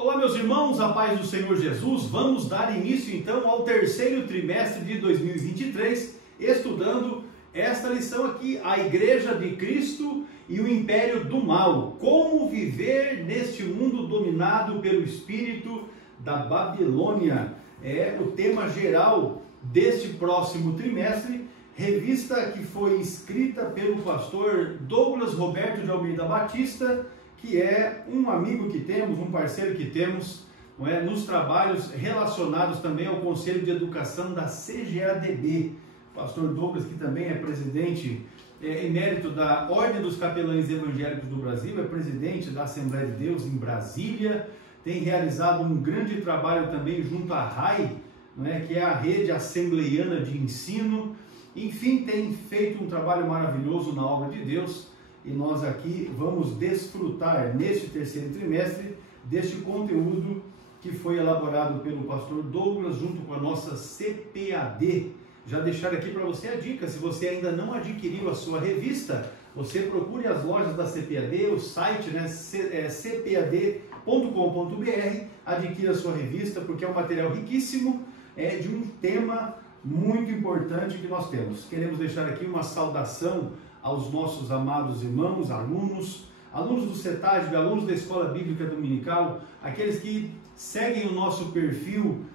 Olá, meus irmãos, a paz do Senhor Jesus. Vamos dar início então ao terceiro trimestre de 2023, estudando esta lição aqui, a Igreja de Cristo e o Império do Mal. Como viver neste mundo dominado pelo espírito da Babilônia. É o tema geral deste próximo trimestre, revista que foi escrita pelo pastor Douglas Roberto de Almeida Batista, que é um amigo que temos, um parceiro que temos, não é, nos trabalhos relacionados também ao Conselho de Educação da CGADB. Pastor Douglas, que também é presidente emérito da Ordem dos Capelães Evangélicos do Brasil, é presidente da Assembleia de Deus em Brasília, tem realizado um grande trabalho também junto à RAI, não é, que é a Rede Assembleiana de Ensino. Enfim, tem feito um trabalho maravilhoso na obra de Deus. E nós aqui vamos desfrutar neste terceiro trimestre deste conteúdo que foi elaborado pelo pastor Douglas junto com a nossa CPAD. Já deixar aqui para você a dica, se você ainda não adquiriu a sua revista, você procure as lojas da CPAD, o site, né, cpad.com.br, adquira a sua revista, porque é um material riquíssimo, de um tema muito importante que nós temos. Queremos deixar aqui uma saudação aos nossos amados irmãos, alunos do CETAD, alunos da Escola Bíblica Dominical, aqueles que seguem o nosso perfil,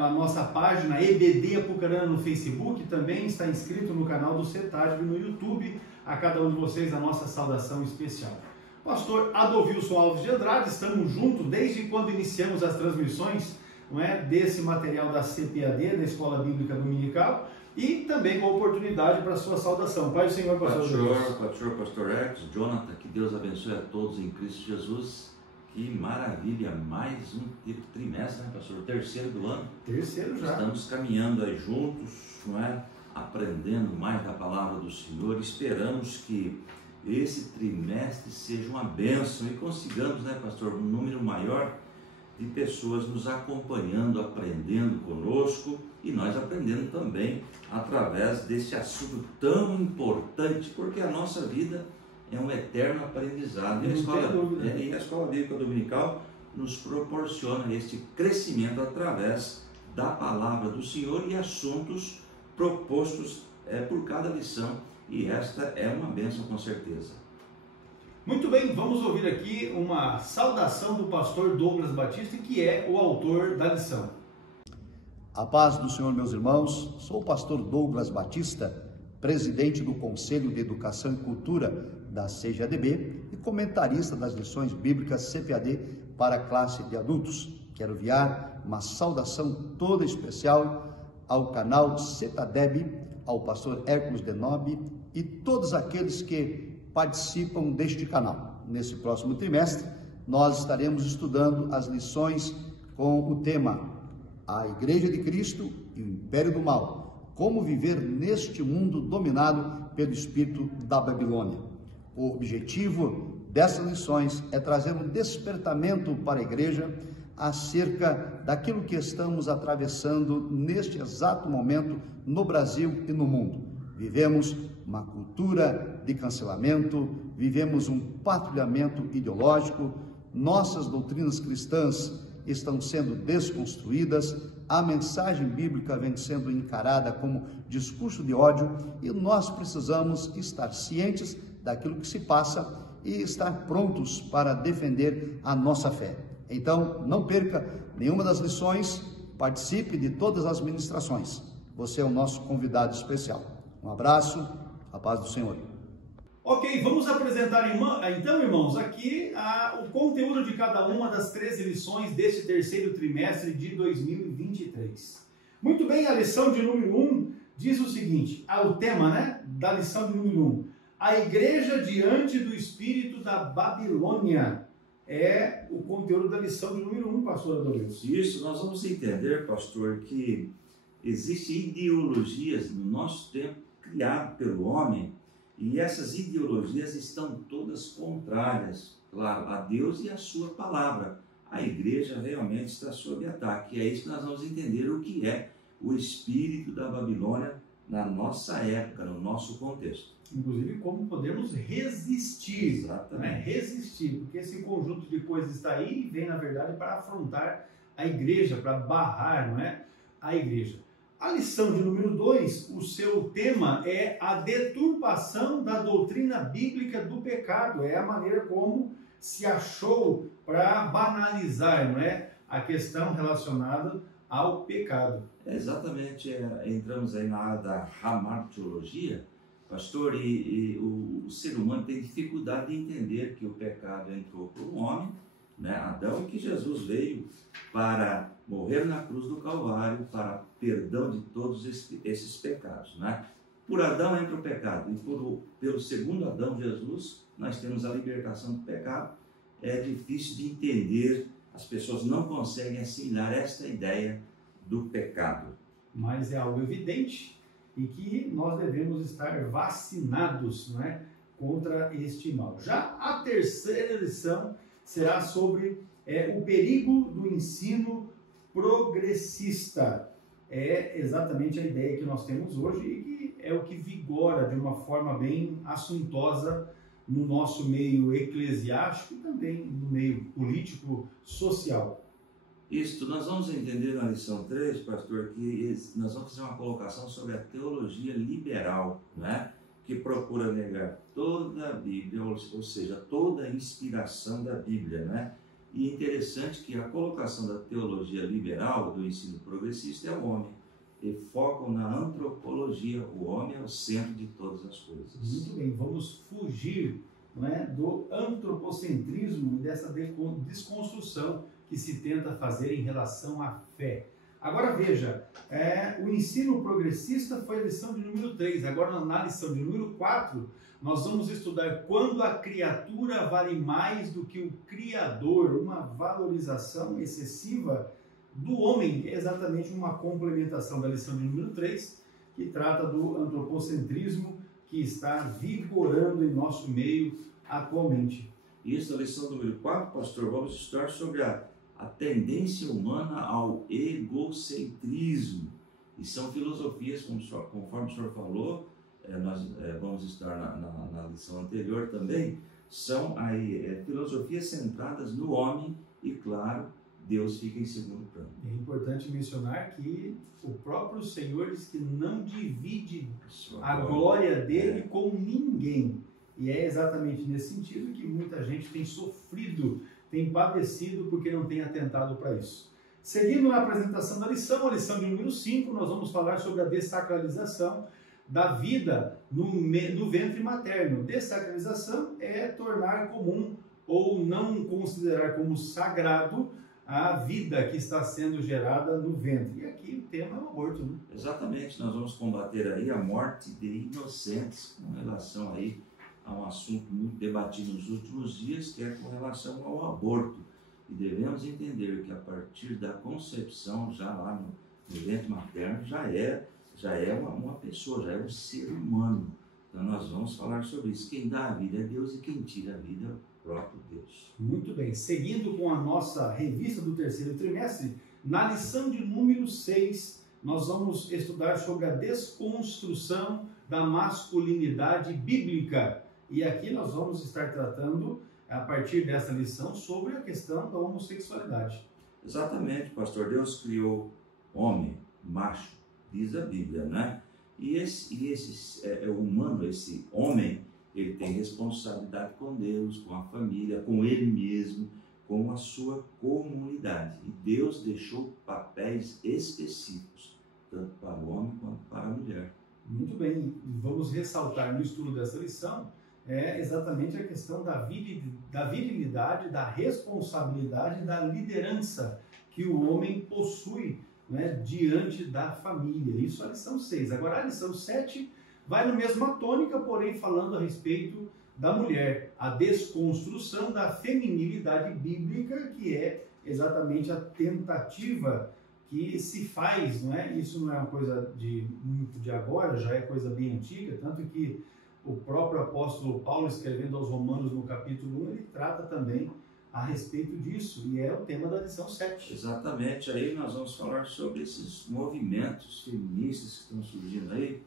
a nossa página EBD Apucarana no Facebook, também está inscrito no canal do CETAD no YouTube. A cada um de vocês a nossa saudação especial. Pastor Adovilson Alves de Andrade, estamos juntos desde quando iniciamos as transmissões, não é, desse material da CPAD, da Escola Bíblica Dominical, e também com a oportunidade para a sua saudação. Pai do Senhor, Pastor Ex, Jonathan, que Deus abençoe a todos em Cristo Jesus. Que maravilha, mais um trimestre, né, pastor? O terceiro do ano. Terceiro já. Estamos caminhando aí juntos, não é? Aprendendo mais da palavra do Senhor. Esperamos que esse trimestre seja uma bênção e consigamos, né, pastor, um número maior de pessoas nos acompanhando, aprendendo conosco e nós aprendendo também através desse assunto tão importante, porque a nossa vida é um eterno aprendizado. E a Escola Bíblica Dominical nos proporciona este crescimento através da palavra do Senhor e assuntos propostos por cada lição, e esta é uma bênção com certeza. Muito bem, vamos ouvir aqui uma saudação do pastor Douglas Batista, que é o autor da lição. A paz do Senhor, meus irmãos. Sou o pastor Douglas Batista, presidente do Conselho de Educação e Cultura da CGADB e comentarista das lições bíblicas CPAD para a classe de adultos. Quero enviar uma saudação toda especial ao canal CETADEB, ao pastor Hércules Denobi e todos aqueles que participam deste canal. Nesse próximo trimestre, nós estaremos estudando as lições com o tema A Igreja de Cristo e o Império do Mal. Como viver neste mundo dominado pelo espírito da Babilônia. O objetivo dessas lições é trazer um despertamento para a igreja acerca daquilo que estamos atravessando neste exato momento no Brasil e no mundo. Vivemos uma cultura de cancelamento, vivemos um patrulhamento ideológico, nossas doutrinas cristãs estão sendo desconstruídas, a mensagem bíblica vem sendo encarada como discurso de ódio e nós precisamos estar cientes daquilo que se passa e estar prontos para defender a nossa fé. Então, não perca nenhuma das lições, participe de todas as ministrações. Você é o nosso convidado especial. Um abraço, a paz do Senhor. Ok, vamos apresentar então, irmãos, aqui o conteúdo de cada uma das 13 lições deste terceiro trimestre de 2023. Muito bem, a lição de número 1 diz o seguinte, o tema, né, da lição de número 1, a igreja diante do espírito da Babilônia, é o conteúdo da lição de número 1, pastor Adolfo. Isso, nós vamos entender, pastor, que existem ideologias no nosso tempo criadas pelo homem, e essas ideologias estão todas contrárias, claro, a Deus e a sua palavra. A igreja realmente está sob ataque. E é isso que nós vamos entender o que é o espírito da Babilônia na nossa época, no nosso contexto. Inclusive, como podemos resistir. Exatamente. Né? Resistir, porque esse conjunto de coisas está aí e vem, na verdade, para afrontar a igreja, para barrar, não é? A igreja. A lição de número 2, o seu tema é a deturpação da doutrina bíblica do pecado. É a maneira como se achou para banalizar, não é? A questão relacionada ao pecado. Exatamente, entramos aí na área da hamartiologia, pastor, e o ser humano tem dificuldade de entender que o pecado entrou por um homem, né, Adão, e que Jesus veio para morrer na cruz do Calvário para perdão de todos esses pecados, né? Por Adão entra o pecado e pelo segundo Adão, Jesus, nós temos a libertação do pecado. É difícil de entender, as pessoas não conseguem assimilar esta ideia do pecado. Mas é algo evidente e que nós devemos estar vacinados, não é, contra este mal. Já a terceira lição será sobre o perigo do ensino progressista. É exatamente a ideia que nós temos hoje e que é o que vigora de uma forma bem assuntosa no nosso meio eclesiástico e também no meio político, social. Isto, nós vamos entender na lição 3, pastor, que nós vamos fazer uma colocação sobre a teologia liberal, né? Que procura negar toda a Bíblia, ou seja, toda a inspiração da Bíblia, né? E é interessante que a colocação da teologia liberal, do ensino progressista, é o homem. E focam na antropologia, o homem é o centro de todas as coisas. Muito bem, vamos fugir, não é, do antropocentrismo e dessa desconstrução que se tenta fazer em relação à fé. Agora veja, o ensino progressista foi a lição de número 3, agora na lição de número 4, nós vamos estudar quando a criatura vale mais do que o Criador, uma valorização excessiva do homem, exatamente uma complementação da lição de número 3, que trata do antropocentrismo que está vigorando em nosso meio atualmente. Isso, a lição número 4, pastor, vamos estudar sobre a tendência humana ao egocentrismo. E são filosofias, conforme o senhor falou, nós vamos estar na lição anterior também, são aí filosofias centradas no homem e, claro, Deus fica em segundo plano. É importante mencionar que o próprio Senhor diz que não divide a glória dele com ninguém. E é exatamente nesse sentido que muita gente tem sofrido, tem padecido porque não tem atentado para isso. Seguindo na apresentação da lição, a lição de número 5, nós vamos falar sobre a dessacralização da vida no ventre materno. Dessacralização é tornar comum ou não considerar como sagrado a vida que está sendo gerada no ventre. E aqui o tema é o aborto, né? Exatamente, nós vamos combater aí a morte de inocentes com relação aí a um assunto muito debatido nos últimos dias, que é com relação ao aborto. E devemos entender que a partir da concepção, já lá no ventre materno, já é uma pessoa, já é um ser humano. Então nós vamos falar sobre isso. Quem dá a vida é Deus e quem tira a vida é o próprio Deus. Muito bem. Seguindo com a nossa revista do terceiro trimestre, na lição de número 6, nós vamos estudar sobre a desconstrução da masculinidade bíblica. E aqui nós vamos estar tratando, a partir dessa lição, sobre a questão da homossexualidade. Exatamente, pastor. Deus criou homem, macho, diz a Bíblia, né? E esse humano, esse homem, ele tem responsabilidade com Deus, com a família, com ele mesmo, com a sua comunidade. E Deus deixou papéis específicos, tanto para o homem quanto para a mulher. Muito bem, vamos ressaltar no estudo dessa lição exatamente a questão da virilidade, da responsabilidade, da liderança que o homem possui, né, diante da família. Isso é a lição 6. Agora a lição 7 vai na mesma tônica, porém falando a respeito da mulher, a desconstrução da feminilidade bíblica, que é exatamente a tentativa que se faz, não é? Isso não é uma coisa muito de agora, já é coisa bem antiga, tanto que o próprio apóstolo Paulo, escrevendo aos Romanos no capítulo 1, ele trata também a respeito disso, e é o tema da lição 7. Exatamente, aí nós vamos falar sobre esses movimentos feministas que estão surgindo aí,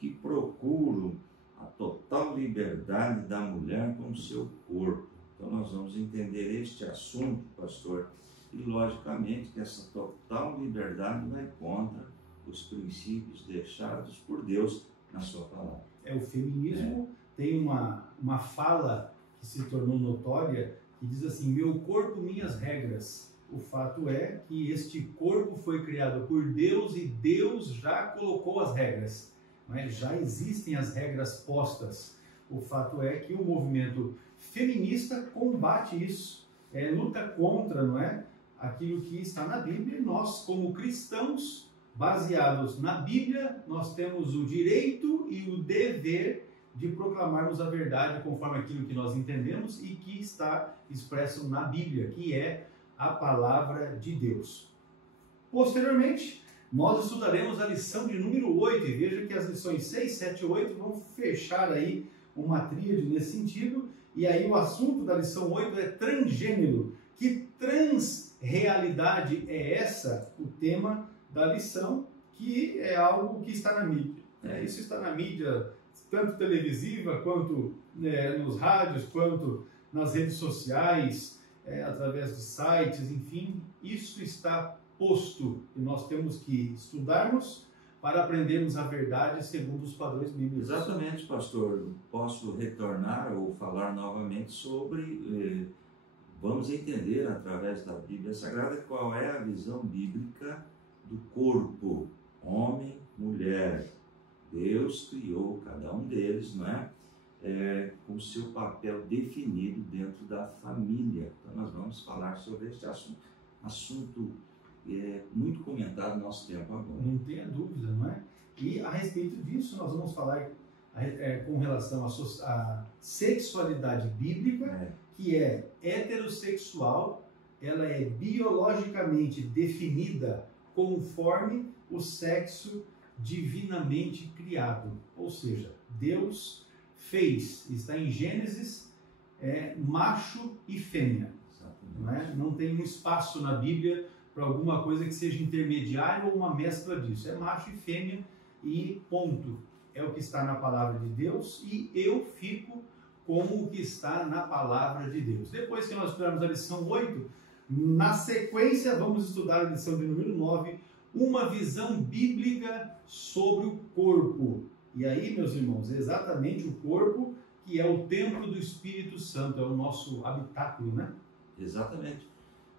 que procuram a total liberdade da mulher com o seu corpo. Então nós vamos entender este assunto, pastor, e logicamente que essa total liberdade vai contra os princípios deixados por Deus na sua palavra. O feminismo tem uma fala que se tornou notória, que diz assim: meu corpo, minhas regras. O fato é que este corpo foi criado por Deus e Deus já colocou as regras. Já existem as regras postas. O fato é que o movimento feminista combate isso, luta contra, não é, aquilo que está na Bíblia. E nós, como cristãos, baseados na Bíblia, nós temos o direito e o dever de proclamarmos a verdade conforme aquilo que nós entendemos e que está expresso na Bíblia, que é a palavra de Deus. Posteriormente, nós estudaremos a lição de número 8, e veja que as lições 6, 7 e 8 vão fechar aí uma tríade nesse sentido, e aí o assunto da lição 8 é transgênero. Que transrealidade é essa? O tema da lição, que é algo que está na mídia. Isso está na mídia, tanto televisiva, quanto nos rádios, quanto nas redes sociais, através de sites, enfim, isso está posto e nós temos que estudarmos para aprendermos a verdade segundo os padrões bíblicos. Exatamente, pastor. Posso retornar ou falar novamente sobre, vamos entender através da Bíblia Sagrada qual é a visão bíblica do corpo, homem, mulher. Deus criou cada um deles, não é? Com o seu papel definido dentro da família. Então nós vamos falar sobre este assunto muito comentado no nosso tempo agora. Não tenha dúvida, não é? E a respeito disso nós vamos falar com relação à sexualidade bíblica, que é heterossexual, ela é biologicamente definida conforme o sexo divinamente criado. Ou seja, Deus fez, está em Gênesis, macho e fêmea. Não tem um espaço na Bíblia para alguma coisa que seja intermediário ou uma mescla disso. É macho e fêmea e ponto. É o que está na palavra de Deus e eu fico com o que está na palavra de Deus. Depois que nós estudarmos a lição 8, na sequência vamos estudar a lição de número 9, uma visão bíblica sobre o corpo. E aí, meus irmãos, é exatamente o corpo que é o templo do Espírito Santo, é o nosso habitáculo, né? Exatamente.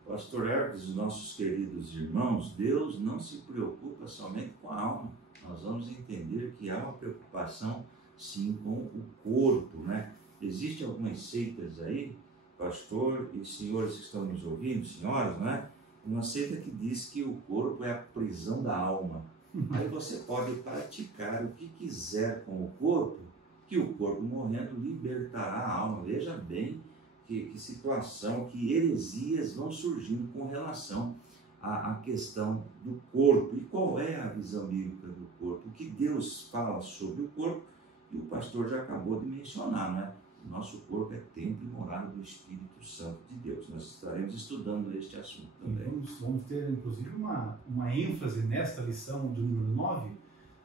Pastor Hermes, nossos queridos irmãos, Deus não se preocupa somente com a alma. Nós vamos entender que há uma preocupação, sim, com o corpo, né? Existem algumas seitas aí, pastor e senhores que estão nos ouvindo, senhoras, não é? Uma seita que diz que o corpo é a prisão da alma. Aí você pode praticar o que quiser com o corpo, que o corpo morrendo libertará a alma. Veja bem que situação, que heresias vão surgindo com relação à questão do corpo. E qual é a visão bíblica do corpo? O que Deus fala sobre o corpo, e o pastor já acabou de mencionar, né? O nosso corpo é templo e morada do Espírito Santo de Deus. Nós estaremos estudando este assunto também. Vamos ter, inclusive, uma ênfase nesta lição de número 9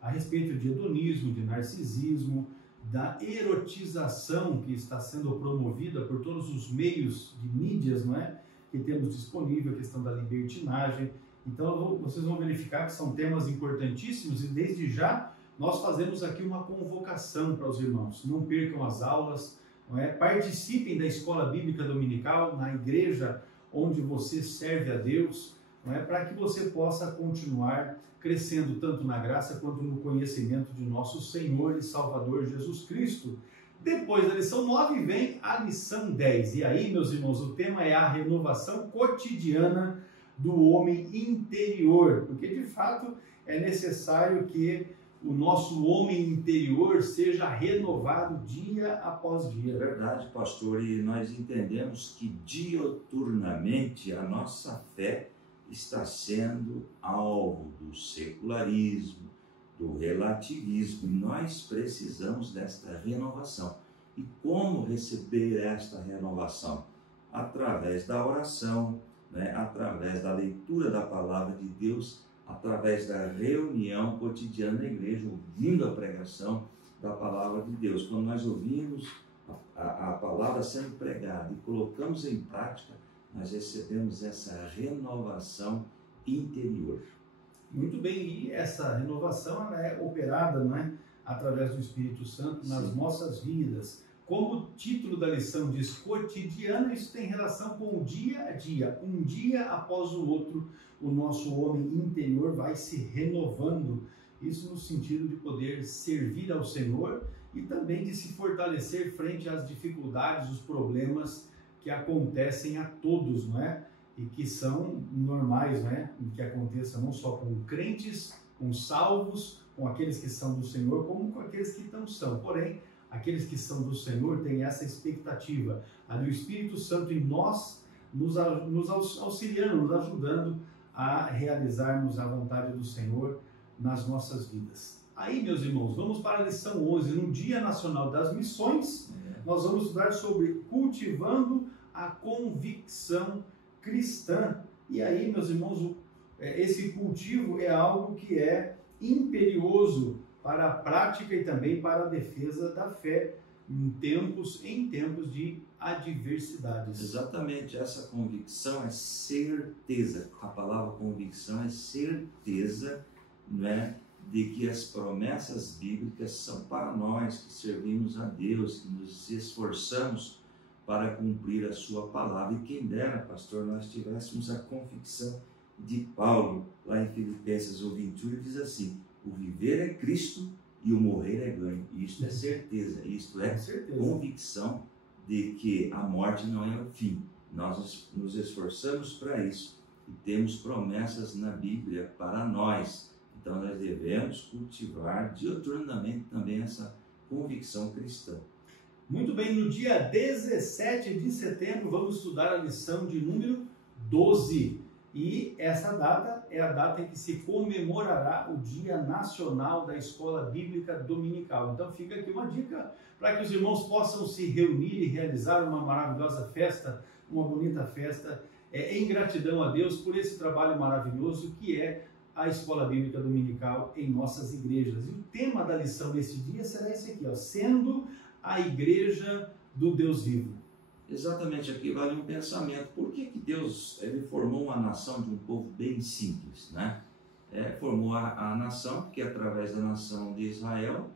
a respeito de hedonismo, de narcisismo, da erotização que está sendo promovida por todos os meios de mídias, não é? Que temos disponível, a questão da libertinagem. Então, vocês vão verificar que são temas importantíssimos e, desde já, nós fazemos aqui uma convocação para os irmãos. Não percam as aulas, não é? Participem da escola bíblica dominical, na igreja onde você serve a Deus, não é? Para que você possa continuar crescendo tanto na graça quanto no conhecimento de nosso Senhor e Salvador Jesus Cristo. Depois da lição 9 vem a lição 10. E aí, meus irmãos, o tema é a renovação cotidiana do homem interior, porque de fato é necessário que o nosso homem interior seja renovado dia após dia. É verdade, pastor, e nós entendemos que diuturnamente a nossa fé está sendo alvo do secularismo, do relativismo, e nós precisamos desta renovação. E como receber esta renovação? Através da oração, né? Através da leitura da palavra de Deus, através da reunião cotidiana da igreja, ouvindo a pregação da palavra de Deus. Quando nós ouvimos a palavra sendo pregada e colocamos em prática, nós recebemos essa renovação interior. Muito bem, e essa renovação ela é operada, não é, através do Espírito Santo nas nossas vidas. Como o título da lição diz, cotidiano, isso tem relação com o dia a dia. Um dia após o outro, o nosso homem interior vai se renovando. Isso no sentido de poder servir ao Senhor e também de se fortalecer frente às dificuldades, os problemas que acontecem a todos, não é? E que são normais, né? Que aconteça não só com crentes, com salvos, com aqueles que são do Senhor, como com aqueles que não são. Porém, aqueles que são do Senhor têm essa expectativa, a do Espírito Santo em nós, nos auxiliando, nos ajudando a realizarmos a vontade do Senhor nas nossas vidas. Aí, meus irmãos, vamos para a lição 11. No Dia Nacional das Missões, nós vamos estudar sobre cultivando a convicção cristã. E aí, meus irmãos, esse cultivo é algo que é imperioso para a prática e também para a defesa da fé em tempos de adversidades. Exatamente, essa convicção é certeza. A palavra convicção é certeza, né, de que as promessas bíblicas são para nós que servimos a Deus, que nos esforçamos para cumprir a sua palavra. E quem dera, pastor, nós tivéssemos a convicção de Paulo, lá em Filipenses 1:21, ele diz assim: o viver é Cristo e o morrer é ganho. Isto é certeza, isto é convicção de que a morte não é o fim. Nós nos esforçamos para isso e temos promessas na Bíblia para nós. Então nós devemos cultivar diuturnamente também essa convicção cristã. Muito bem, no dia 17 de setembro vamos estudar a lição de número 12. E essa data é a data em que se comemorará o Dia Nacional da Escola Bíblica Dominical. Então fica aqui uma dica para que os irmãos possam se reunir e realizar uma maravilhosa festa, uma bonita festa, em gratidão a Deus por esse trabalho maravilhoso que é a Escola Bíblica Dominical em nossas igrejas. E o tema da lição desse dia será esse aqui, ó, sendo a igreja do Deus vivo. Exatamente, aqui vale um pensamento. Por que Deus formou uma nação de um povo bem simples, né? Formou a nação, porque através da nação de Israel,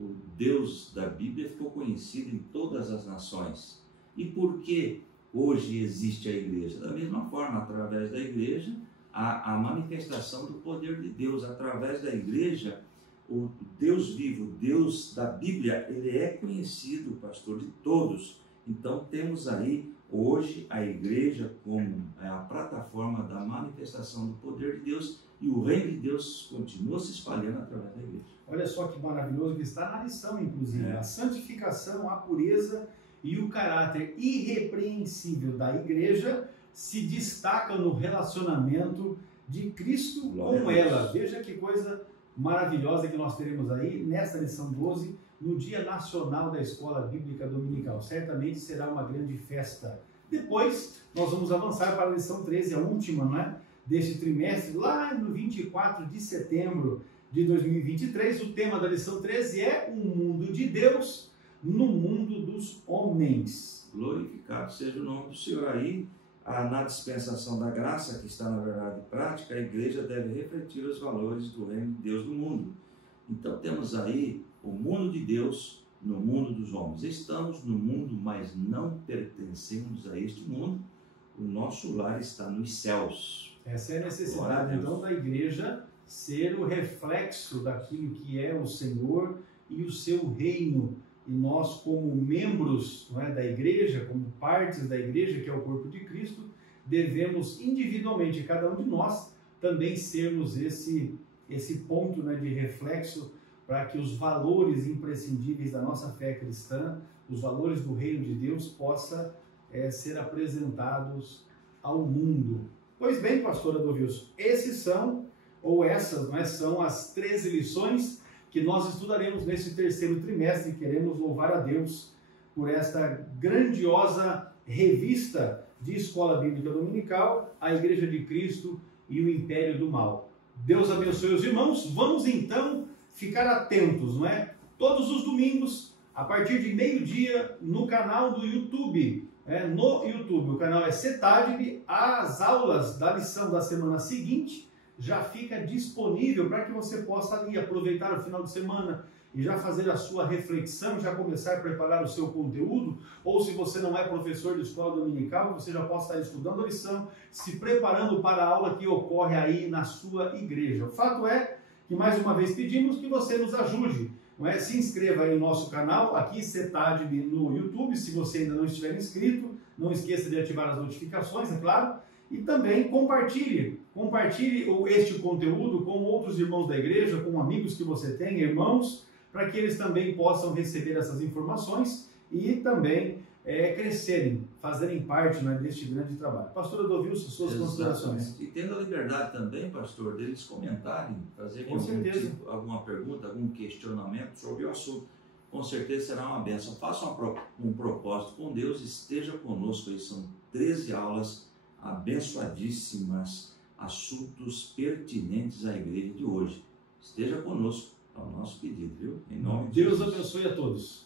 o Deus da Bíblia ficou conhecido em todas as nações. E por que hoje existe a igreja? Da mesma forma, através da igreja, a manifestação do poder de Deus. Através da igreja, o Deus vivo, o Deus da Bíblia, ele é conhecido, pastor, de todos. Então temos aí hoje a igreja como a plataforma da manifestação do poder de Deus, e o reino de Deus continua se espalhando através da igreja. Olha só que maravilhoso que está na lição, inclusive. A santificação, a pureza e o caráter irrepreensível da igreja se destacam no relacionamento de Cristo com ela. Veja que coisa maravilhosa que nós teremos aí nessa lição 12, no Dia Nacional da Escola Bíblica Dominical. Certamente será uma grande festa. Depois, nós vamos avançar para a lição 13, a última, não é? Deste trimestre, lá no 24 de setembro de 2023. O tema da lição 13 é o mundo de Deus no mundo dos homens. Glorificado seja o nome do Senhor. Aí, na dispensação da graça, que está na verdade prática, a igreja deve refletir os valores do reino de Deus no mundo. Então temos aí o mundo de Deus no mundo dos homens. Estamos no mundo, mas não pertencemos a este mundo. O nosso lar está nos céus. Essa é a necessidade, então, da igreja ser o reflexo daquilo que é o Senhor e o seu reino. E nós, como membros, não é, da igreja, como partes da igreja, que é o corpo de Cristo, devemos individualmente, cada um de nós, também sermos esse ponto, né, de reflexo para que os valores imprescindíveis da nossa fé cristã, os valores do reino de Deus, possam ser apresentados ao mundo. Pois bem, pastor Adolfo, essas, não é, são as 13 lições que nós estudaremos nesse terceiro trimestre. Queremos louvar a Deus por esta grandiosa revista de Escola Bíblica Dominical, a Igreja de Cristo e o Império do Mal. Deus abençoe os irmãos. Vamos então ficar atentos, não é? Todos os domingos, a partir de meio-dia, no canal do YouTube. No YouTube, o canal é CETADB. As aulas da lição da semana seguinte já fica disponível para que você possa ali aproveitar o final de semana e já fazer a sua reflexão, já começar a preparar o seu conteúdo, ou se você não é professor de escola dominical, você já possa estar estudando a lição, se preparando para a aula que ocorre aí na sua igreja. O fato é que, mais uma vez, pedimos que você nos ajude, não é? Se inscreva aí no nosso canal, aqui CETADB no YouTube, se você ainda não estiver inscrito, não esqueça de ativar as notificações, é claro, e também compartilhe este conteúdo com outros irmãos da igreja, com amigos que você tem, irmãos, para que eles também possam receber essas informações e também crescerem, fazerem parte, né, deste grande trabalho. Pastor Edovilson, suas considerações. E tendo a liberdade também, pastor, deles comentarem, fazerem alguma pergunta, algum questionamento sobre o assunto. Com certeza será uma bênção. Faça um propósito com Deus, esteja conosco. Aí são 13 aulas abençoadíssimas, assuntos pertinentes à igreja de hoje. Esteja conosco. É o nosso pedido, viu? Em nome de Deus Jesus. abençoe a todos.